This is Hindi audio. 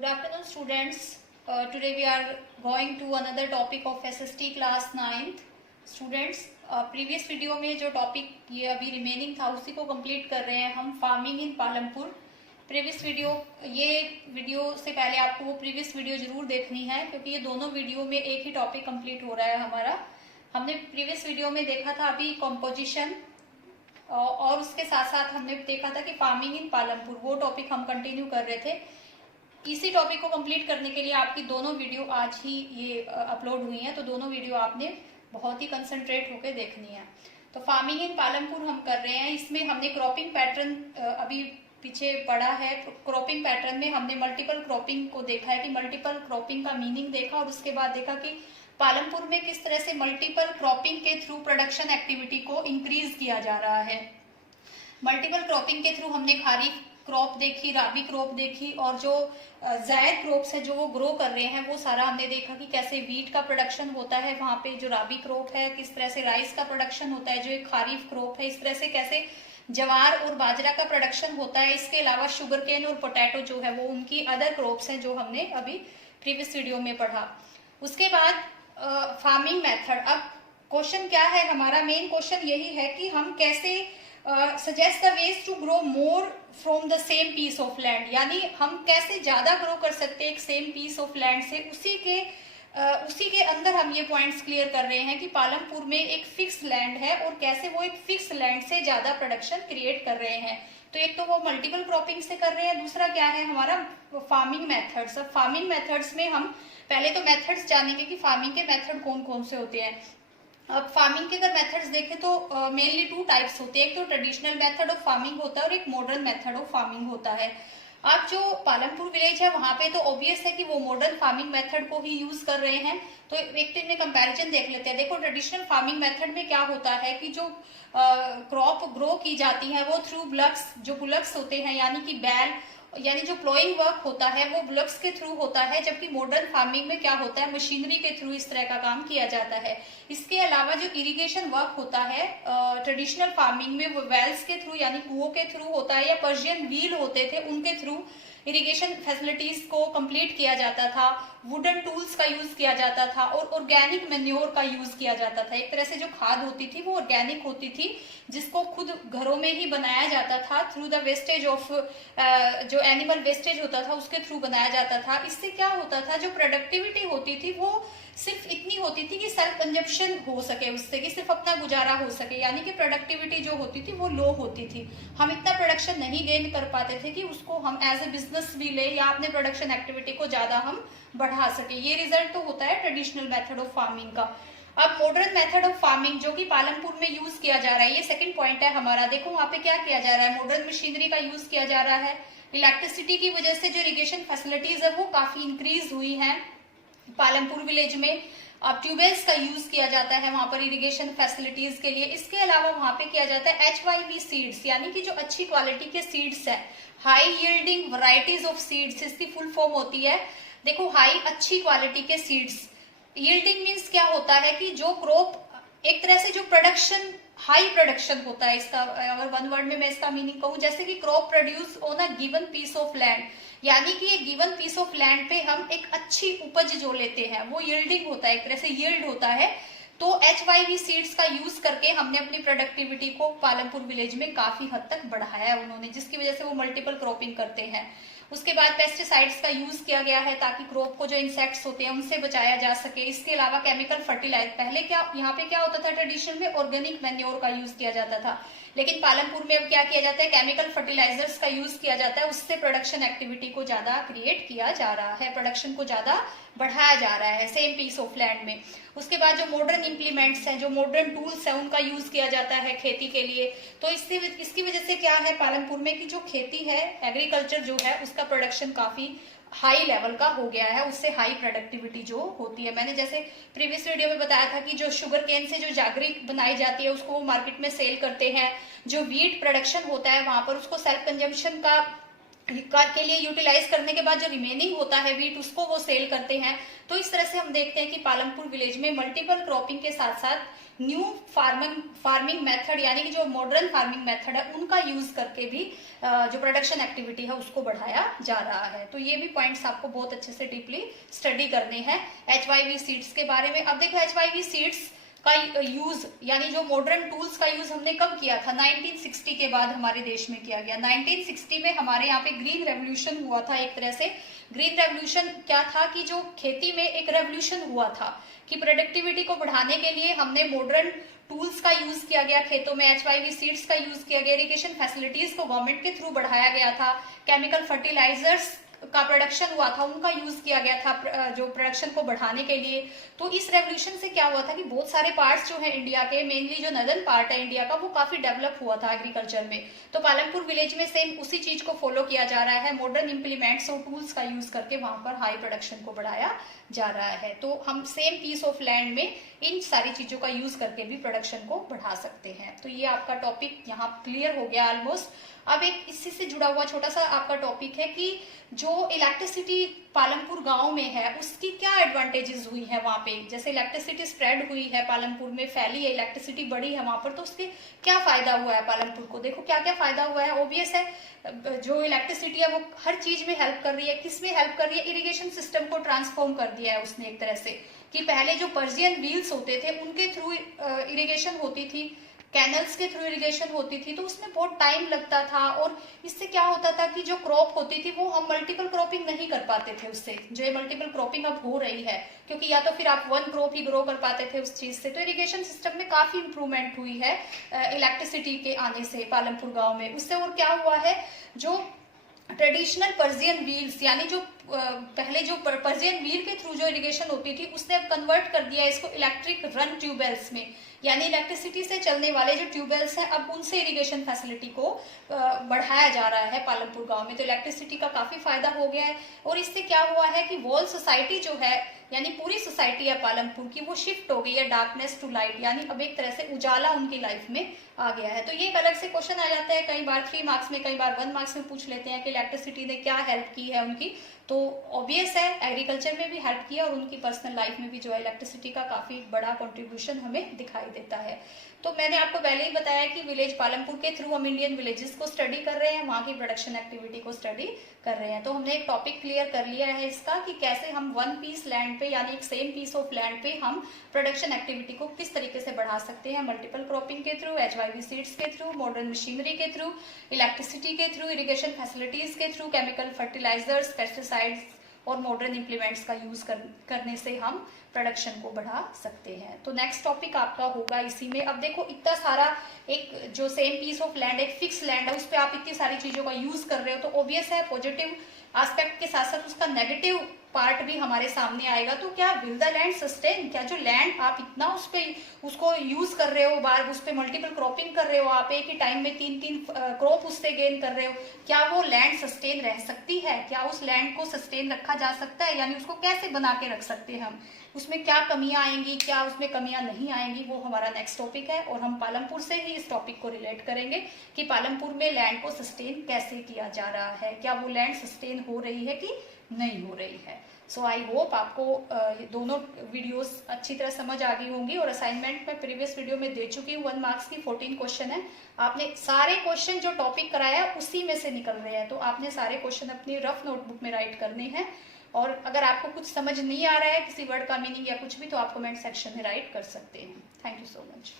Good afternoon, students. Today we are going to another topic of SST class 9th. Students, previous video में जो टॉपिक ये अभी रिमेनिंग था उसी को कंप्लीट कर रहे हैं हम, farming in Palampur. Previous video, ये वीडियो से पहले आपको वो प्रीवियस वीडियो जरूर देखनी है क्योंकि ये दोनों वीडियो में एक ही टॉपिक कंप्लीट हो रहा है हमारा. हमने प्रीवियस वीडियो में देखा था अभी कॉम्पोजिशन और उसके साथ साथ हमने देखा था कि फार्मिंग इन पालमपुर, वो टॉपिक हम कंटिन्यू कर रहे थे. इसी टॉपिक को कंप्लीट करने के लिए आपकी दोनों वीडियो आज ही ये अपलोड हुई हैं, तो दोनों वीडियो आपने बहुत ही कंसंट्रेट होकर देखनी है. तो फार्मिंग इन पालमपुर हम कर रहे हैं. इसमें हमने क्रॉपिंग पैटर्न अभी पीछे पढ़ा है. क्रॉपिंग पैटर्न में हमने मल्टीपल क्रॉपिंग को देखा है कि मल्टीपल क्रॉपिंग का मीनिंग देखा और उसके बाद देखा कि पालमपुर में किस तरह से मल्टीपल क्रॉपिंग के थ्रू प्रोडक्शन एक्टिविटी को इंक्रीज किया जा रहा है. मल्टीपल क्रॉपिंग के थ्रू हमने खारीफ क्रॉप देखी, राबी क्रॉप देखी और जो जायद क्रॉप्स है जो वो ग्रो कर रहे हैं वो सारा हमने देखा कि कैसे वीट का प्रोडक्शन होता है वहां पे, जो राबी क्रॉप है किस तरह से राइस का प्रोडक्शन होता है, जो एक खारीफ क्रॉप है इस तरह से कैसे जवार और बाजरा का प्रोडक्शन होता है. इसके अलावा शुगर केन और पोटैटो जो है वो उनकी अदर क्रॉप्स हैं जो हमने अभी प्रीवियस वीडियो में पढ़ा. उसके बाद फार्मिंग मेथड. अब क्वेश्चन क्या है हमारा, मेन क्वेश्चन यही है कि हम कैसे suggest the ways to grow more from the same piece of land, यानी हम कैसे ज्यादा ग्रो कर सकते हैं एक सेम पीस ऑफ लैंड से. उसी के अंदर हम ये पॉइंट्स क्लियर कर रहे हैं कि पालमपुर में एक फिक्स लैंड है और कैसे वो एक फिक्स लैंड से ज्यादा प्रोडक्शन क्रिएट कर रहे हैं. तो एक तो वो मल्टीपल क्रॉपिंग से कर रहे हैं, दूसरा क्या है हमारा फार्मिंग मेथड्स. अब फार्मिंग मेथड्स में हम पहले तो मेथड्स जानेंगे कि फार्मिंग के मेथड कौन कौन से होते हैं. अब फार्मिंग के अगर मेथड्स देखें तो मेनली टू टाइप्स होते हैं. एक तो ट्रेडिशनल मेथड ऑफ फार्मिंग होता है और एक मॉडर्न मेथड ऑफ फार्मिंग होता है. अब जो पालमपुर विलेज है वहां पे तो ऑब्वियस है कि वो मॉडर्न फार्मिंग मेथड को ही यूज कर रहे हैं. तो एक तो इनमें कंपैरिजन देख लेते हैं. देखो ट्रेडिशनल फार्मिंग मेथड में क्या होता है कि जो क्रॉप ग्रो की जाती है वो थ्रू बुलक्स, जो बुलक्स होते हैं यानी कि बैल, यानी जो प्लोइंग वर्क होता है वो बुलक्स के थ्रू होता है, जबकि मॉडर्न फार्मिंग में क्या होता है मशीनरी के थ्रू इस तरह का काम किया जाता है. इसके अलावा जो इरिगेशन वर्क होता है ट्रेडिशनल फार्मिंग में वो वेल्स के थ्रू यानी कुओं के थ्रू होता है, या पर्शियन व्हील होते थे उनके थ्रू इरिगेशन फैसिलिटीज को कंप्लीट किया जाता था. वुडन टूल्स का यूज किया जाता था और ऑर्गेनिक मैन्योर का यूज किया जाता था. एक तरह से जो खाद होती थी वो ऑर्गेनिक होती थी जिसको खुद घरों में ही बनाया जाता था थ्रू द वेस्टेज ऑफ जो एनिमल वेस्टेज होता था उसके थ्रू बनाया जाता था. इससे क्या होता था, जो प्रोडक्टिविटी होती थी वो सिर्फ इतनी होती थी कि सेल्फ कंजप्शन हो सके उससे, कि सिर्फ अपना गुजारा हो सके, यानी कि प्रोडक्टिविटी जो होती थी वो लो होती थी. हम इतना प्रोडक्शन नहीं गेन कर पाते थे कि उसको हम एज ए बिजनेस भी ले या अपने प्रोडक्शन एक्टिविटी को ज्यादा हम बढ़ा सके. ये रिजल्ट तो होता है ट्रेडिशनल मेथड ऑफ फार्मिंग का. अब मॉडर्न मेथड ऑफ फार्मिंग जो कि पालमपुर में यूज किया जा रहा है, ये सेकंड पॉइंट है हमारा. देखो वहां पे क्या किया जा रहा है, मॉडर्न मशीनरी का यूज किया जा रहा है. इलेक्ट्रिसिटी की वजह से जो इरिगेशन फैसिलिटीज है वो काफी इंक्रीज हुई है पालमपुर विलेज में. अब ट्यूबवेल्स का यूज किया जाता है वहां पर इरिगेशन फैसिलिटीज के लिए. इसके अलावा वहां पे किया जाता है HYV सीड्स, यानी कि जो अच्छी क्वालिटी के सीड्स है, high yielding varieties of seeds, इसकी फुल फॉर्म होती है. देखो हाई अच्छी क्वालिटी के सीड्स, यील्डिंग मीन्स क्या होता है कि जो क्रॉप एक तरह से जो प्रोडक्शन हाई प्रोडक्शन होता है. इसका अगर वन वर्ड में मैं इसका मीनिंग कहूं, जैसे कि crop produce on a given piece of land, यानी कि एक गिवन पीस ऑफ लैंड पे हम एक अच्छी उपज जो लेते हैं वो यील्डिंग होता है, एक तरह से यील्ड होता है. तो HYV सीड्स का यूज करके हमने अपनी प्रोडक्टिविटी को पालमपुर विलेज में काफी हद तक बढ़ाया उन्होंने, जिसकी वजह से वो मल्टीपल क्रॉपिंग करते हैं. उसके बाद पेस्टिसाइड्स का यूज किया गया है ताकि क्रॉप को जो इंसेक्ट्स होते हैं उनसे बचाया जा सके. इसके अलावा केमिकल फर्टिलाइजर, पहले क्या यहाँ पे क्या होता था, ट्रेडिशन में ऑर्गेनिक मैन्योर का यूज किया जाता था, लेकिन पालमपुर में अब क्या किया जाता है, केमिकल फर्टिलाइजर्स का यूज किया जाता है. उससे प्रोडक्शन एक्टिविटी को ज्यादा क्रिएट किया जा रहा है, प्रोडक्शन को ज्यादा बढ़ाया जा रहा है सेम पीस ऑफ लैंड में. उसके बाद जो मॉडर्न इंप्लीमेंट्स हैं, जो मॉडर्न टूल्स हैं उनका यूज किया जाता है खेती के लिए. तो इसकी वजह से क्या है पालमपुर में कि जो खेती है, एग्रीकल्चर जो है उसका प्रोडक्शन काफी हाई लेवल का हो गया है, उससे हाई प्रोडक्टिविटी जो होती है. मैंने जैसे प्रीवियस वीडियो में बताया था कि जो शुगर केन से जो जागरी बनाई जाती है उसको वो मार्केट में सेल करते हैं. जो वीट प्रोडक्शन होता है वहां पर उसको सेल्फ कंजम्पशन का के लिए यूटिलाइज करने के बाद जो रिमेनिंग होता है वीट, उसको वो सेल करते हैं। तो इस तरह से हम देखते हैं कि पालमपुर विलेज में मल्टीपल क्रॉपिंग के साथ साथ न्यू फार्मिंग मेथड यानी कि जो मॉडर्न फार्मिंग मेथड है उनका यूज करके भी जो प्रोडक्शन एक्टिविटी है उसको बढ़ाया जा रहा है। तो ये भी पॉइंट्स आपको बहुत अच्छे से डीपली स्टडी करने हैं HYV सीड्स के बारे में। अब देखो HYV सीड्स का यूज यानी जो मॉडर्न टूल्स का यूज हमने कब किया था, 1960 के बाद हमारे देश में किया गया। 1960 में हमारे यहाँ पे ग्रीन रेवोल्यूशन हुआ था। एक तरह से ग्रीन रेवोल्यूशन क्या था कि जो खेती में एक रेवोल्यूशन हुआ था कि प्रोडक्टिविटी को बढ़ाने के लिए हमने मॉडर्न टूल्स का यूज किया गया, खेतों में HYV सीड्स का यूज किया गया, इरिगेशन फैसिलिटीज को गवर्नमेंट के थ्रू बढ़ाया गया था, केमिकल फर्टिलाइजर्स का प्रोडक्शन हुआ था उनका यूज किया गया था जो प्रोडक्शन को बढ़ाने के लिए। तो इस रेवोल्यूशन से क्या हुआ था कि बहुत सारे पार्ट्स जो है इंडिया के, मेनली जो नदर्न पार्ट है इंडिया का, वो काफी डेवलप हुआ था एग्रीकल्चर में। तो पालमपुर विलेज में सेम उसी चीज को फॉलो किया जा रहा है, मॉडर्न इंप्लीमेंट्स और टूल्स का यूज करके वहां पर हाई प्रोडक्शन को बढ़ाया जा रहा है। तो हम सेम पीस ऑफ लैंड में इन सारी चीजों का यूज करके भी प्रोडक्शन को बढ़ा सकते हैं। तो ये आपका टॉपिक यहाँ क्लियर हो गया ऑलमोस्ट। अब एक इसी से जुड़ा हुआ छोटा सा आपका टॉपिक है कि जो इलेक्ट्रिसिटी पालमपुर गांव में है उसकी क्या एडवांटेजेस हुई है वहां पे। जैसे इलेक्ट्रिसिटी स्प्रेड हुई है पालमपुर में, फैली है, इलेक्ट्रिसिटी बढ़ी है वहां पर, तो उसके क्या फायदा हुआ है पालमपुर को। देखो क्या क्या फायदा हुआ है। ऑब्वियस है जो इलेक्ट्रिसिटी है वो हर चीज में हेल्प कर रही है। किसमें हेल्प कर रही है, इरिगेशन सिस्टम को ट्रांसफॉर्म कर दिया है उसने एक तरह से, कि पहले जो पर्जियन व्हील्स होते थे उनके थ्रू इरिगेशन होती थी, कैनल्स के थ्रू इरिगेशन होती थी, तो उसमें बहुत टाइम लगता था। और इससे क्या होता था कि जो क्रॉप होती थी वो हम मल्टीपल क्रॉपिंग नहीं कर पाते थे उससे, जो ये मल्टीपल क्रॉपिंग अब हो रही है, क्योंकि या तो फिर आप वन क्रॉप ही ग्रो कर पाते थे उस चीज से। तो इरिगेशन सिस्टम में काफी इंप्रूवमेंट हुई है इलेक्ट्रिसिटी के आने से पालमपुर गांव में। उससे और क्या हुआ है, जो ट्रेडिशनल पर्जियन व्हील्स यानी जो पहले जो पर्जियन व्हील के थ्रू जो इरिगेशन होती थी उसने अब कन्वर्ट कर दिया इसको इलेक्ट्रिक रन ट्यूबवेल्स में, यानी इलेक्ट्रिसिटी से चलने वाले जो ट्यूबवेल्स हैं अब उनसे इरिगेशन फैसिलिटी को बढ़ाया जा रहा है पालमपुर गांव में। तो इलेक्ट्रिसिटी का काफी फायदा हो गया है। और इससे क्या हुआ है कि वॉल सोसाइटी जो है यानी पूरी सोसाइटी है पालमपुर की, वो शिफ्ट हो गई है डार्कनेस टू लाइट, यानी अब एक तरह से उजाला उनकी लाइफ में आ गया है। तो ये एक अलग से क्वेश्चन आ जाता है, कई बार 3 मार्क्स में, कई बार 1 मार्क्स में पूछ लेते हैं कि इलेक्ट्रिसिटी ने क्या हेल्प की है उनकी। तो ऑब्वियस है एग्रीकल्चर में भी हेल्प किया और उनकी पर्सनल लाइफ में भी जो है इलेक्ट्रिसिटी का काफी बड़ा कंट्रीब्यूशन हमें दिखाई देता है। तो मैंने आपको पहले ही बताया कि विलेज पालमपुर के थ्रू हम इंडियन विलेजेस को स्टडी कर रहे हैं, वहाँ की प्रोडक्शन एक्टिविटी को स्टडी कर रहे हैं। तो हमने एक टॉपिक क्लियर कर लिया है इसका कि कैसे हम वन पीस लैंड पे यानी एक सेम पीस ऑफ लैंड पे हम प्रोडक्शन एक्टिविटी को किस तरीके से बढ़ा सकते हैं, मल्टीपल क्रॉपिंग के थ्रू, HYV सीड्स के थ्रू, मॉडर्न मशीनरी के थ्रू, इलेक्ट्रिसिटी के थ्रू, इरिगेशन फैसिलिटीज के थ्रू, केमिकल फर्टिलाइजर्स, पेस्टिसाइड्स और मॉडर्न इंप्लीमेंट्स का यूज करने से हम प्रोडक्शन को बढ़ा सकते हैं। तो नेक्स्ट टॉपिक आपका होगा इसी में। अब देखो इतना सारा एक जो सेम पीस ऑफ लैंड, एक फिक्स लैंड है, उस पर आप इतनी सारी चीजों का यूज कर रहे हो, तो ऑब्वियस है पॉजिटिव एस्पेक्ट के साथ साथ उसका नेगेटिव पार्ट भी हमारे सामने आएगा। तो क्या विल द लैंड सस्टेन, क्या जो लैंड आप इतना उस पे उसको यूज कर रहे हो, बार उस पे मल्टीपल क्रॉपिंग कर रहे हो, आप एक ही टाइम में 3-3 क्रॉप उससे गेन कर रहे हो, क्या वो लैंड सस्टेन रह सकती है, क्या उस लैंड को सस्टेन रखा जा सकता है, यानी उसको कैसे बना के रख सकते हैं हम, उसमें क्या कमियां आएंगी, क्या उसमें कमियां नहीं आएंगी, वो हमारा नेक्स्ट टॉपिक है। और हम पालमपुर से ही इस टॉपिक को रिलेट करेंगे कि पालमपुर में लैंड को सस्टेन कैसे किया जा रहा है, क्या वो लैंड सस्टेन हो रही है कि नहीं हो रही है। सो आई होप आपको दोनों वीडियोस अच्छी तरह समझ आ गई होंगी। और असाइनमेंट में प्रीवियस वीडियो में दे चुकी हूँ, 1 मार्क्स की 14 क्वेश्चन है। आपने सारे क्वेश्चन जो टॉपिक कराया उसी में से निकल रहे हैं, तो आपने सारे क्वेश्चन अपनी रफ नोटबुक में राइट करने हैं। और अगर आपको कुछ समझ नहीं आ रहा है, किसी वर्ड का मीनिंग या कुछ भी, तो आप कमेंट सेक्शन में राइट कर सकते हैं। Thank you so much.